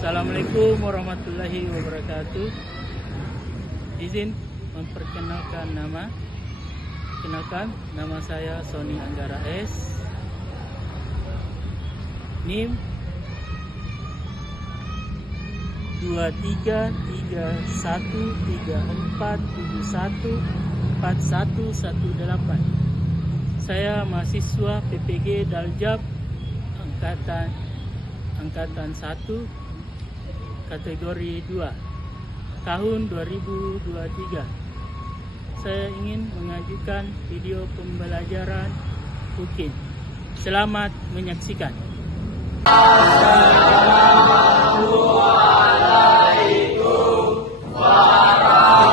Assalamualaikum warahmatullahi wabarakatuh. Izin memperkenalkan nama. Kenalkan, nama saya Sony Anggara S. NIM 233134714118. Saya mahasiswa PPG Daljab angkatan 1 kategori 2 tahun 2023. Saya ingin mengajukan video pembelajaran UKIN. Selamat menyaksikan. Assalamualaikum warahmatullahi wabarakatuh.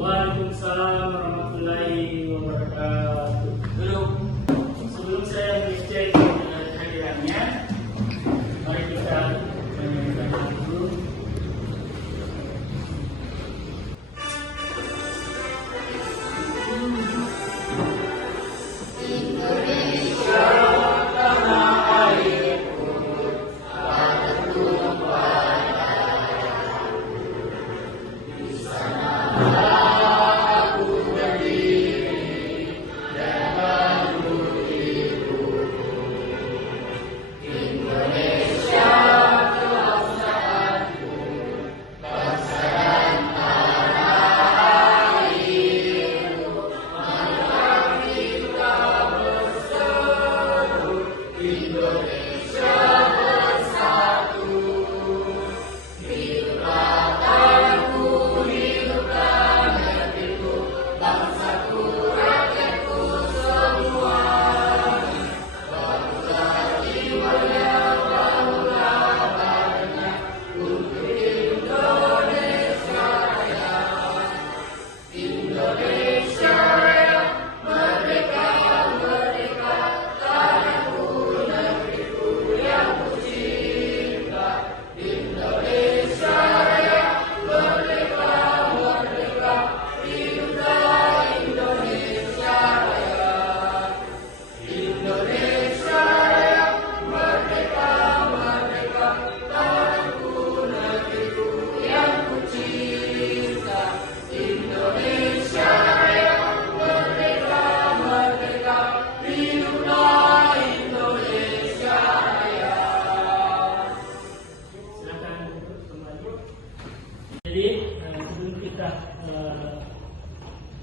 Waalaikumsalam warahmatullahi wabarakatuh. Sebelum saya mengecek hadirannya, mari kita menyanyikan dulu.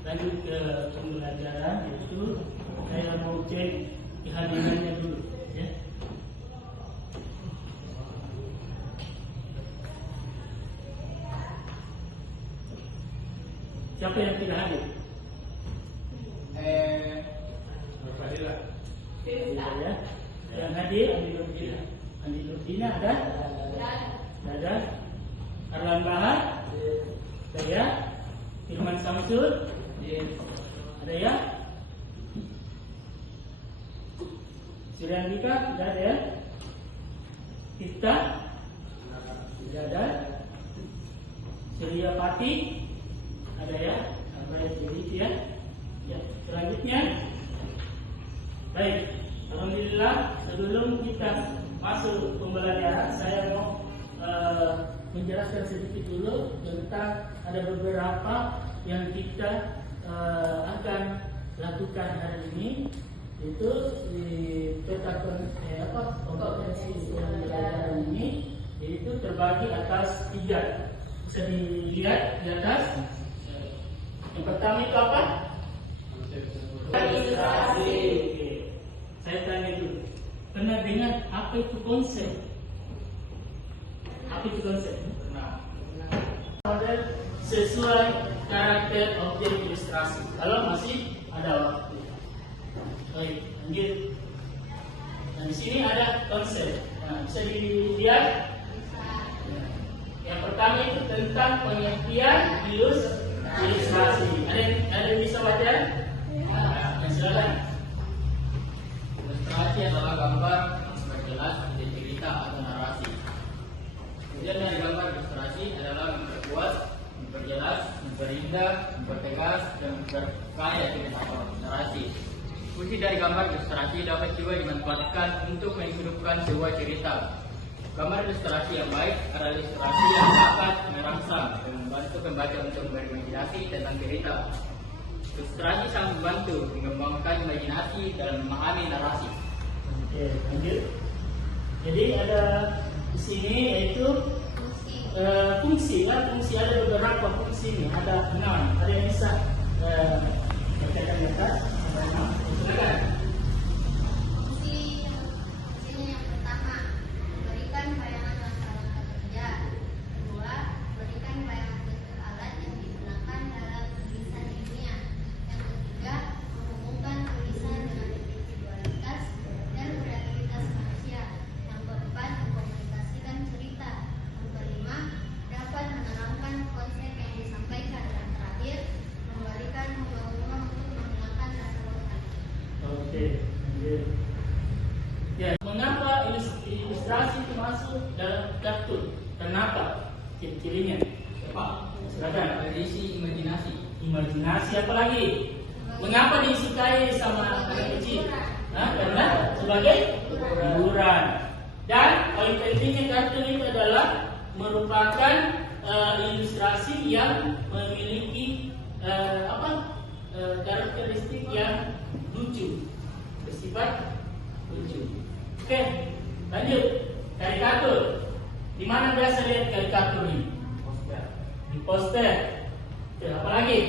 Lanjut ke pembelajaran, yaitu saya mau cek kehadirannya dulu, ya. Siapa yang tidak hadir? Fadilah. Ya. Yang hadir Andi Nurdina ada? Ada. Arlan Bahar? Ada ya? Firman Samsul? Ada ya? Suriandika? Tidak ada ya? Tirta? Tidak ada. Surya Pati? Ada ya? Baik, jadi itu ya. Ya, selanjutnya. Baik, alhamdulillah sebelum kita masuk pembelajaran, saya mau menjelaskan sedikit dulu tentang ada beberapa yang kita akan lakukan hari ini, itu di peta kompetensi yang belajar ini, itu terbagi atas 3. Bisa dilihat di atas. Yang pertama itu apa? Ilustrasi. Saya tanya dulu, pernah dengar apa itu konsep? Apa itu konsep? Model sesuai karakter objek ilustrasi. Kalau masih ada waktu. Baik, lanjut. Nah, di sini ada konsep. Nah, bisa dilihat. Yang pertama itu tentang pengertian ilustrasi. Ada yang bisa baca? Silakan. Ilustrasi adalah gambar yang memperjelas ide cerita atau narasi. Kemudian dari gambar ilustrasi adalah memperkuat, memperjelas, memperindah, mempertegas, dan memperkaya cerita atau narasi. Fungsi dari gambar ilustrasi dapat juga dimanfaatkan untuk menghidupkan sebuah cerita. Gambar ilustrasi yang baik adalah ilustrasi yang dapat merangsang dan membantu pembaca untuk berimajinasi tentang cerita. Ilustrasi sangat membantu mengembangkan imajinasi dalam memahami narasi. Oke, lanjut. Jadi ada di sini yaitu fungsi kan? Fungsi ada beberapa fungsi nih. Ada 6. Ada yang bisa bacakan di atas? Ada 6. Silakan. Fungsinya yang pertama, memberikan bayangan langkah-langkah kerja. Kedua, memberikan bayangan bentuk alat yang digunakan dalam tulisan ilmiah. Yang ketiga, menghubungkan tulisan dengan individualitas dan kreativitas manusia. Yang keempat, mengkomunikasikan cerita. Yang kelima, dapat menerangkan konsep yang disampaikan. Dan terakhir, memberikan bunga-bunga untuk menghilangkan rasa bosan. Oke, lanjut. Ya, mengapa ilustrasi itu masuk dalam kartun? Kenapa? Ciri-cirinya. Silakan. Berisi imajinasi. Imajinasi apa lagi? Mengapa disukai sama anak kecil? Karena sebagai hiburan. Dan paling pentingnya kartun itu adalah merupakan ilustrasi yang memiliki karakteristik yang lucu, bersifat lucu. Oke, lanjut. Karikatur. Di mana biasa lihat karikatur ini? Di poster. Oke, apa lagi?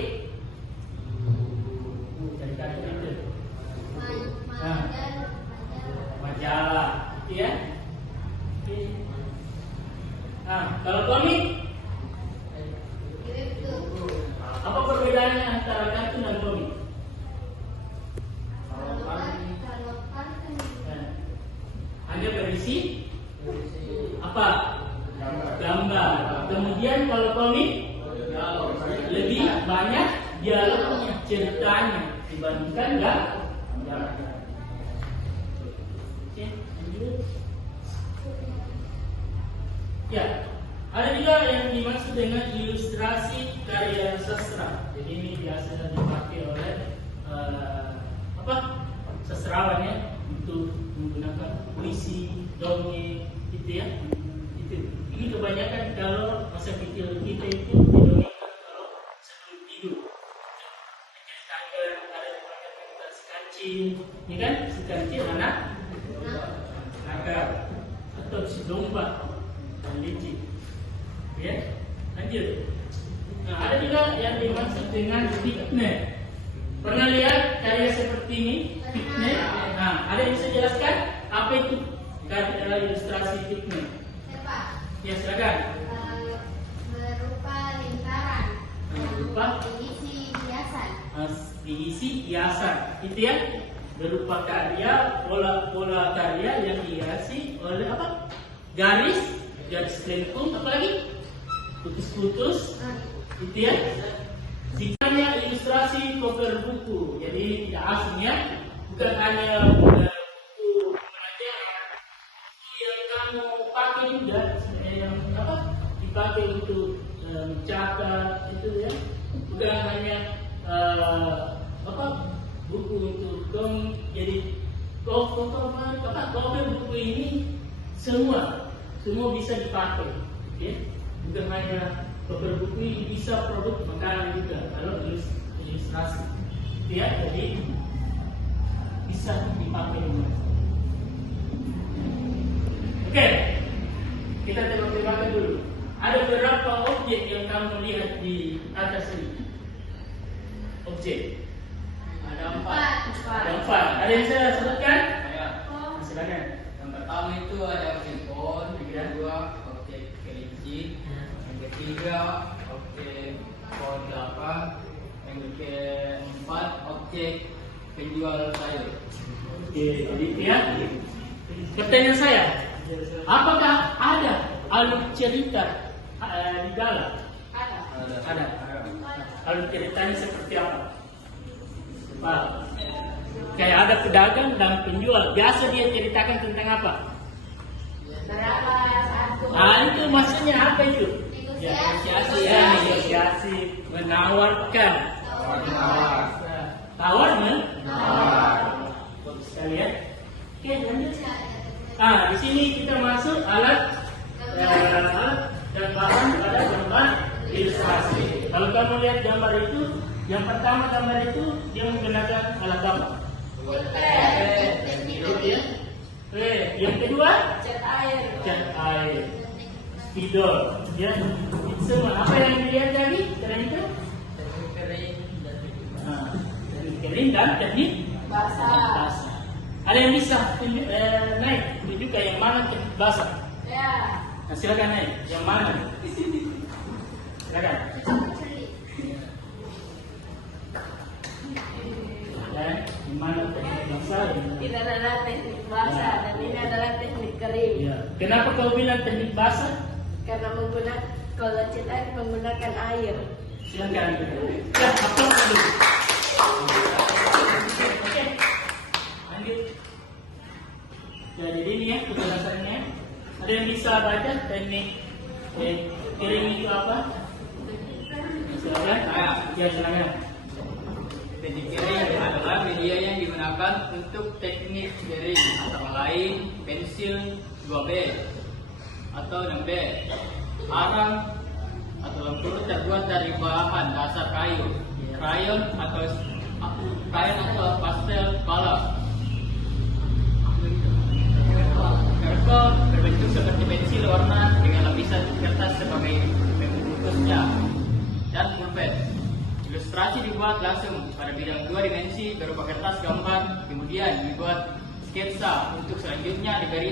Karikatur itu. Majalah, gitu ya. Oke. Nah, kalau komik, apa perbedaannya antara kartun dan komik? Hanya berisi apa? Gambar. Kemudian kalau komik lebih banyak dialognya, ceritanya dibandingkan gambar. Oke, lanjut. Ya, ada juga yang dimaksud dengan ilustrasi karya sastra. Jadi ini biasa dipakai oleh sastrawan ya, untuk menggunakan puisi, dongeng, gitu ya. Ini kebanyakan kalau masa kecil kita itu didongengkan kalau sebelum tidur. Menceritakan ada dipanggilkan kita si kancil, ini kan si kancil anak nakal atau si domba dan licik. Ya, lanjut. Nah, ada juga yang dimaksud dengan fitnah. Pernah lihat karya seperti ini? Fitnah. Nah, ada yang bisa jelaskan apa itu ilustrasi fitnah? Ya, silakan. Berupa lingkaran. Berupa diisi hiasan. Diisi hiasan. Itu ya, berupa karya, pola karya yang dihiasi oleh garis lengkung, apa lagi? Putus-putus Itu ya. Sikapnya ilustrasi cover buku, jadi tidak asingnya, bukan hanya buku pelajaran, buku yang kamu pakai juga, yang dipakai untuk mencatat itu ya, bukan hanya buku untuk jadi cover buku ini semua bisa dipakai, ya. Bukan hanya cover buku ini, bisa produk makanan juga kalau ilustrasi, ya. Jadi bisa dipakai. Oke, kita tengok dulu. Ada beberapa objek yang kamu lihat di atas ini. Objek. Ada 4. Ada 4. Ada yang saya sebutkan? Ya. Silakan. Yang pertama itu ada objek pohon, yang kedua objek kelinci, yang ketiga objek pohon kelapa, yang keempat objek penjual sayur. Oke, jadi ya. Pertanyaan saya, apakah ada alur cerita di dalam? Ada. Alur ceritanya seperti apa? Kayak ada pedagang dan penjual. Biasa dia ceritakan tentang apa? Itu maksudnya apa itu? Negosiasi. Negosiasi, menawarkan. Tawar. Bagus sekali ya. Oke, lanjut. Di sini kita masuk alat dan bahan pada gambar ilustrasi. Kalau kamu lihat gambar itu, yang pertama gambar itu dia menggunakan alat apa? Yang kedua cat air, spidol. Ya, itu semua. Apa yang dilihat tadi? Keren itu? Teknik kering dan teknik basah. Ada yang bisa naik tunjukkan yang mana teknik basah? Ya. Nah, silakan naik. Yang mana? Silakan. Yang mana teknik basah? Ini adalah teknik basah dan ini adalah teknik kering. Ya. Kenapa kau bilang teknik basah? Karena kalau cat air menggunakan air. Silakan. Ya, apa dulu? Oke. Lanjut. Ya, jadi ini ya penjelasannya. Ada yang bisa baca teknik kering itu apa? Silakan. Ya, silakan. Teknik kering adalah media yang digunakan untuk teknik kering, antara lain pensil 2B atau 6B, arang atau lempur terbuat dari bahan dasar kayu, krayon atau pastel color, kertas berbentuk seperti pensil warna dengan lapisan kertas sebagai pembungkusnya, dan pulpen. Ilustrasi dibuat langsung pada bidang 2 dimensi berupa kertas gambar, kemudian dibuat sketsa untuk selanjutnya diberi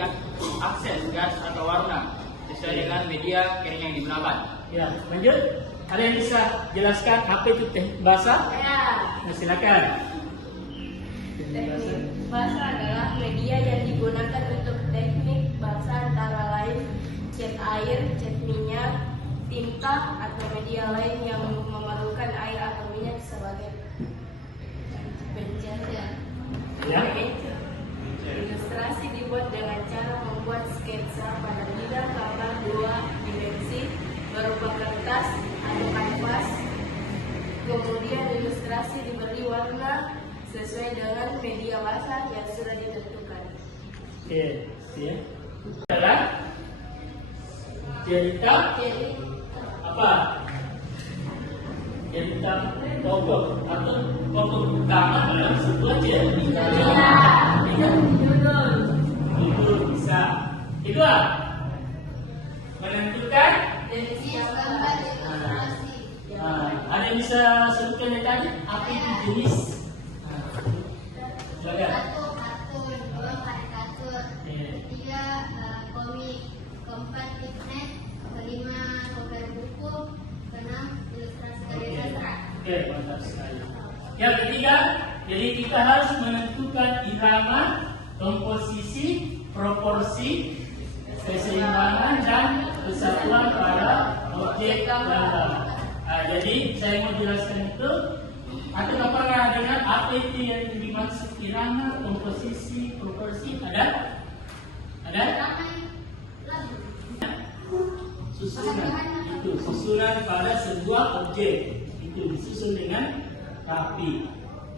akses gas atau warna sesuai dengan media kering yang digunakan. Ya, lanjut. Ada yang bisa jelaskan apa itu teknik basah? Ya. Nah, silakan. Teknik basah adalah media yang digunakan untuk teknik basah antara lain cat air, cat minyak, tinta atau media lain yang memerlukan air atau minyak sebagai penjaga. Ya. Ilustrasi dibuat dengan cara membuat sketsa pada bidang gambar 2 dimensi berupa kertas atau kanvas. Kemudian ilustrasi diberi warna sesuai dengan media basah yang sudah ditentukan. Oke, ya. Adalah cerita apa? Cerita tokoh atau tokoh utama dalam sebuah cerita. Judul bisa. Kedua, menentukan. Gambar ilustrasi. Ada yang bisa sebutkan yang tadi? Apa itu jenis? Silakan. 1 kartun, 2 karikatur, 3 komik, 4 pigment, 5 cover buku, 6 ilustrasi karya sastra. Oke, mantap sekali. Yang ketiga, jadi kita harus menentukan irama, komposisi, proporsi, keseimbangan dan kesatuan pada objek gambar. Jadi saya mau jelaskan itu. Atau nggak pernah dengar apa itu yang dimaksud irama, komposisi, proporsi? Ada? Susunan itu susunan pada sebuah objek itu disusun dengan rapi.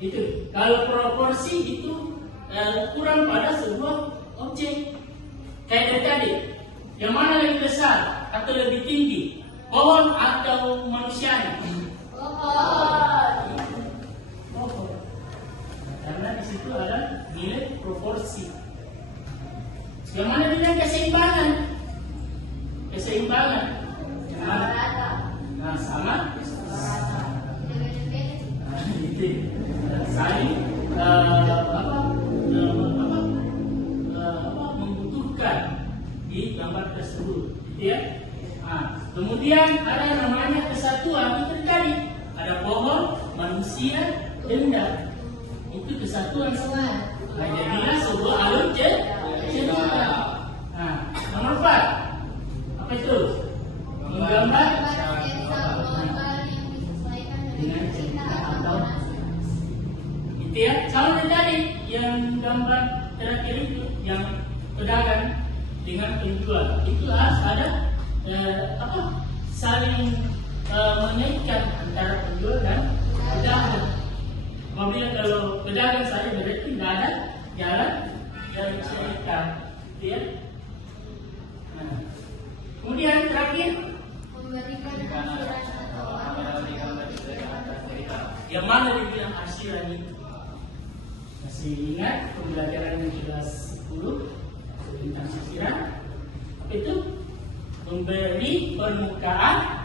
Itu kalau proporsi itu ukuran pada sebuah objek. Kayak dari tadi, yang mana lebih besar atau lebih tinggi, pohon atau manusia? Pohon. Karena di situ ada nilai proporsi. Yang mana dengan keseimbangan? Keseimbangan. Nah, sama. Itu saling membutuhkan di gambar tersebut, gitu ya. Kemudian ada namanya kesatuan itu tadi. Ada pohon, manusia, benda. Itu kesatuan semua. Jadilah sebuah alur cerita. Nomor 4. Apa itu? Menggambar dengan cerita atau itu ya. Sama dengan tadi yang gambar terakhir itu yang pedagang dengan penjual. Itu harus ada saling mengaitkan antara penjual dan pedagang. Apabila kalau pedagang saja berarti tidak ada jalan cerita, ya. Kemudian terakhir memberikan arsiran atau yang mana dibilang arsiran itu? Masih ingat pembelajaran yang kelas 10 tentang arsiran? Apa itu? Memberi permukaan,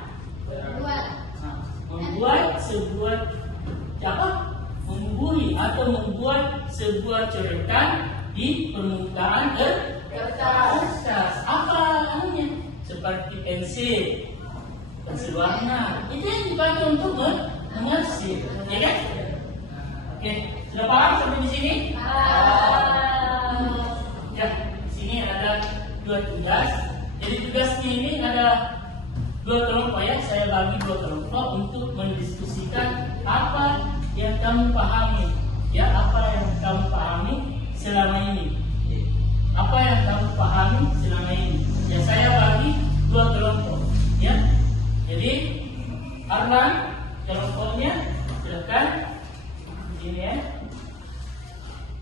membuat sebuah membuli atau membuat sebuah coretan di permukaan kertas. Apa namanya? Seperti pensil warna. Itu yang dipakai untuk mengarsir, ya kan? Oke, sudah paham sampai di sini? Ya, di sini ada 2 tugas. Jadi tugasnya ini ada 2 kelompok ya. Saya bagi 2 kelompok untuk mendiskusikan apa yang kamu pahami, ya, apa yang kamu pahami selama ini. Apa yang kamu pahami selama ini? Ya, saya bagi 2 kelompok, ya. Jadi Arlan kelompoknya silakan ini ya.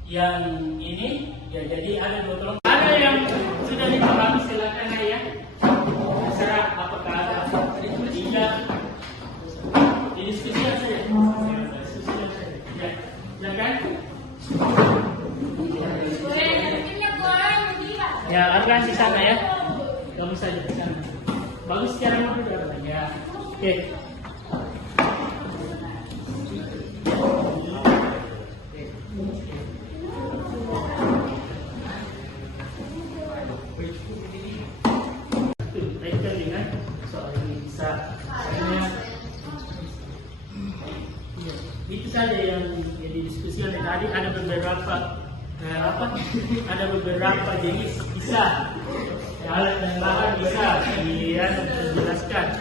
Yang ini ya, jadi ada 2 kelompok. Ada yang sudah dipahami silakan ya. Terserah apakah ada tidak. Didiskusikan saja. Ya, silakan. Ya, Arlan di sana ya. Kamu saja di sana. Bagus secara mudah ya. Oke. Kaitan dengan soal ini bisa. Itu saja yang didiskusikan tadi. Ada beberapa jenis bisa. Alat dan bahan bisa dijelaskan.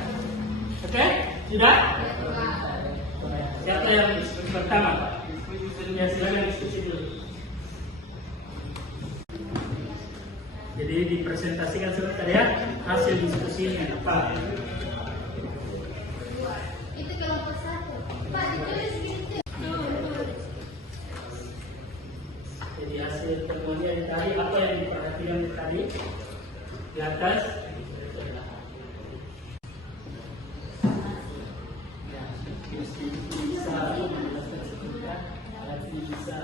Oke? Sudah? Siapa yang pertama? Ya, silakan diskusi dulu. Jadi dipresentasikan sebentar ya hasil diskusinya apa? itu kelompok 1. Pak, ditulis gitu. Jadi hasil temuannya tadi apa yang diperhatikan tadi di atas? Bisa,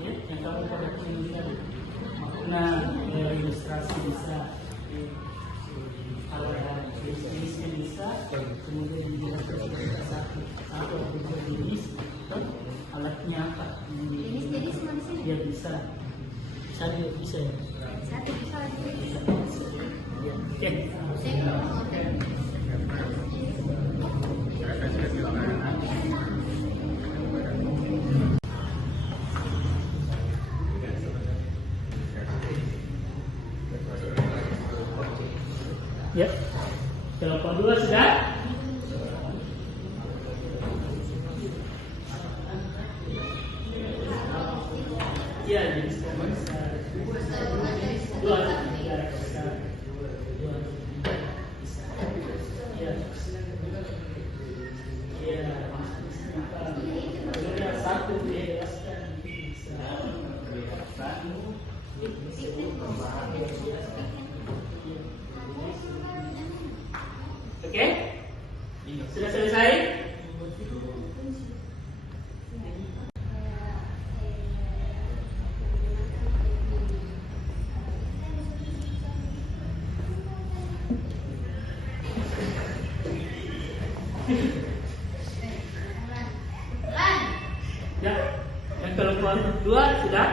ya, yang kamu perhatikan tadi makna ilustrasi bisa, jenisnya bisa, kemudian dijelaskan sebagai satu atau 2 jenis, alatnya apa? Jenis mana sih? Dia bisa, saya bisa ya. Satu bisa. Ya, oke. Ya, kelompok 2 sudah? Iya, jadi sekarang bisa dua atau tiga bisa. Dua atau tiga bisa. Iya. Iya. Kalau satu dia jelaskan bisa. Oke? Sudah selesai? Ya, yang kelompok dua sudah.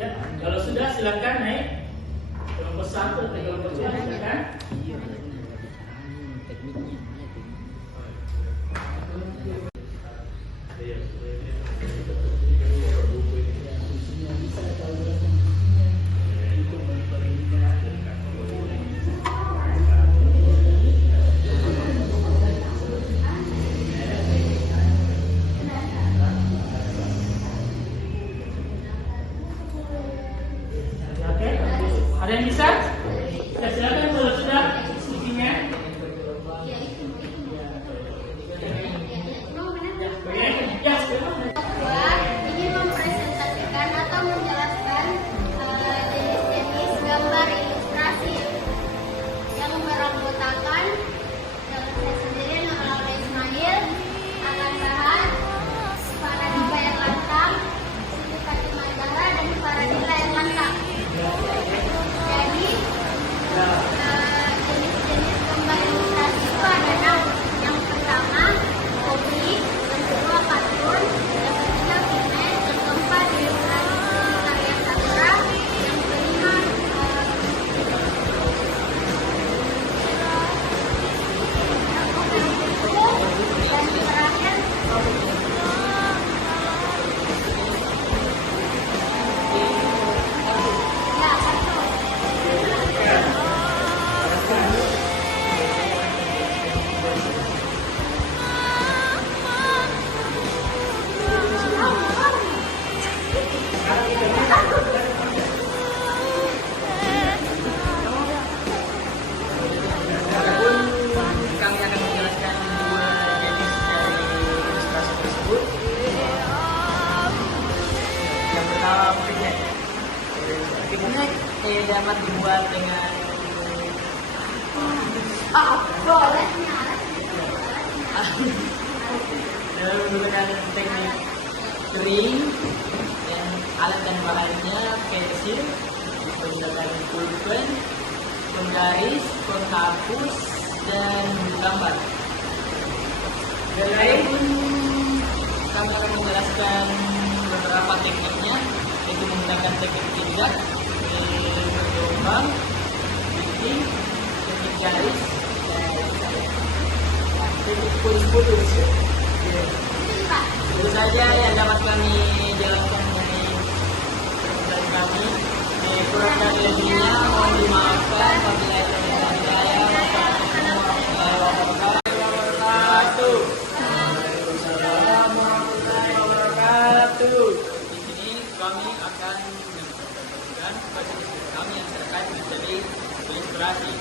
Ya, kalau sudah silakan naik kelompok satu atau kelompok dua silakan. Oke, ada yang bisa? Ya, silakan kalau sudah diskusinya. Oke, ya. Kedua, ini mempresentasikan atau menjelaskan jenis-jenis gambar ilustrasi yang beranggotakan dalam saya sendiri Nurul Ismail, Akan Bahan, Faradi Bayangantang, Siti Fatimah Zahra, dan Faradila Erlangga. Jadi jenis-jenis gambar ilustrasi itu ada 6. Yang pertama komik, yang kedua kartun, yang ketiga pigment, yang keempat ilustrasi karya sastra, yang kelima dan terakhir ya kartun. Kami akan menjelaskan dua jenis dari ilustrasi tersebut. Yang pertama pigment. Pigment dapat dibuat dengan Boleh. dengan menggunakan teknik kering dan alat dan bahannya pensil, menggunakan pulpen, penggaris, penghapus, dan gambar. Adapun kami akan menjelaskan beberapa tekniknya, yaitu menggunakan teknik zigzag, bergelombang, bidding, teknik garis, dan teknik putus-putus. Itu saja yang dapat kami jelaskan dari kami. Kurang dari lebihnya mohon dimaafkan. Apabila ada yang saya wabarakatuh. Warahmatullahi wabarakatuh. Di sini kami akan menjelaskan kami yang terkait menjadi ilustrasi.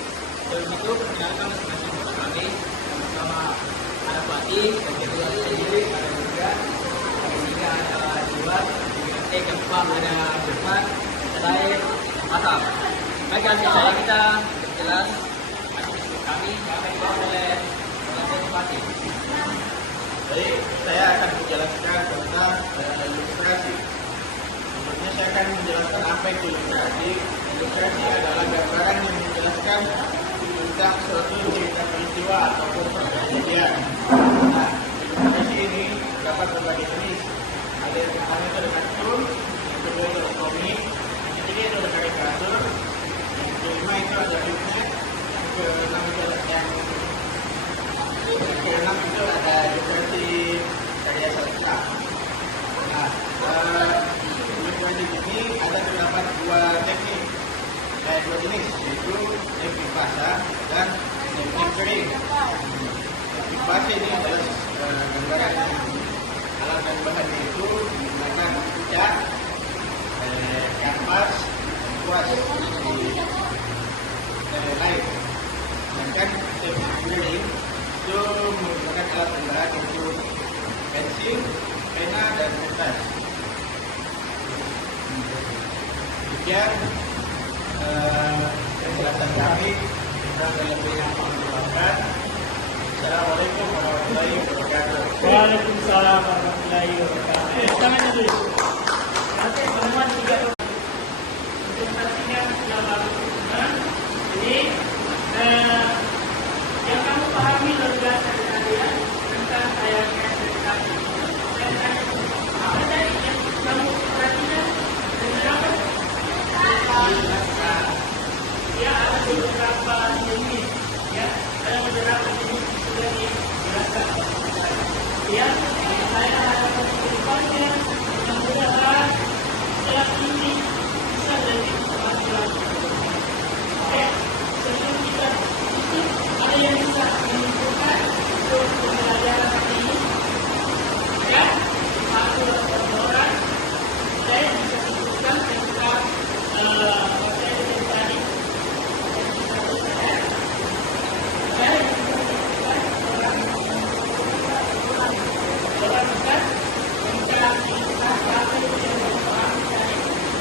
Sebelum itu perkenalkan masing-masing kepada kami bersama ada Fatih, dan kedua sendiri ada juga, ketiga ada Jiwat, keempat ada Firman, terakhir Atam. Baiklah, saya kita jelas kami akan dibawa oleh Fatih. Baik, saya akan menjelaskan tentang ilustrasi. Sebelumnya saya akan menjelaskan apa itu ilustrasi. Ilustrasi adalah gambaran yang menjelaskan tentang suatu cerita peristiwa ataupun kejadian. Nah, ilustrasi ini dapat berbagai jenis. Ada yang pertama itu ada kartun, yang kedua itu ada komik, yang ketiga itu ada karikatur, yang kelima itu ada pigment, yang keenam itu ada ilustrasi dua jenis, yaitu teknik basah dan teknik kering. Teknik basah ini adalah gambaran alat dan bahannya itu menggunakan cat, kanvas, kuas dan lain-lain. Sedangkan teknik kering itu menggunakan alat dan bahan untuk pensil, pena, dan kertas. Demikian penjelasan kami tentang lebihnya penjelasan. Assalamualaikum warahmatullahi wabarakatuh. Waalaikumsalam warahmatullahi wabarakatuh. Tangan dulu. Nanti temuan 3 untuk pastikan sudah bagus. Jadi yang kamu pahami luar biasa tadi ya tentang ayatnya sertifikasi. Apa tadi yang kamu perhatikan? Benar apa? Ya ada beberapa jenis. Ya ada beberapa jenis sudah dijelaskan. Ya saya harapkan kedepannya mudah-mudahan kelas ini bisa jadi kelas. Oke, sebelum kita tutup, ada yang bisa menunjukkan untuk pembelajaran hari ini? Ya, satu atau orang, saya bisa sebutkan tentang materi tadi. Saya bisa sebutkan orang bukan tentang apa yang kita pahami tadi.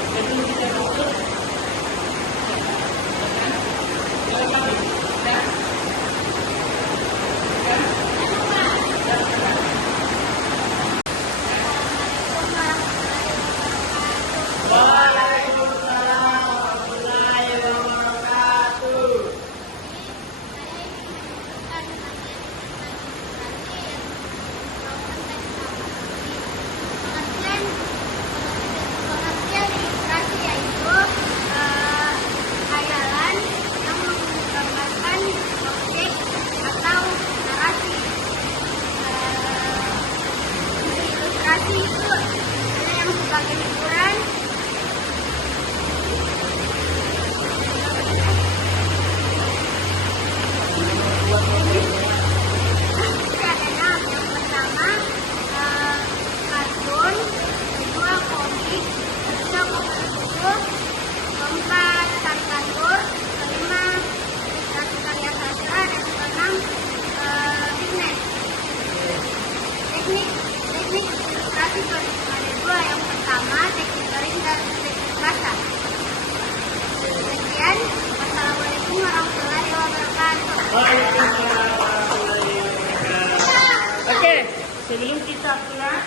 Sebelum kita tutup, pengertian ilustrasi yaitu hayalan yang menggambarkan objek atau narasi. Ilustrasi itu ada yang sebagai hiburan, yang pertama kartun, kedua komik, ketiga buku, keempat karikatur, kelima ilustrasi karya sastra, dan keenam fitness. Teknik ilustrasi ada dua, yang pertama teknik garis dan teknik basah. Sekian, wassalamualaikum warahmatullahi wabarakatuh. Waalaikumsalam warahmatullahi wabarakatuh. Oke, sebelum kita pulang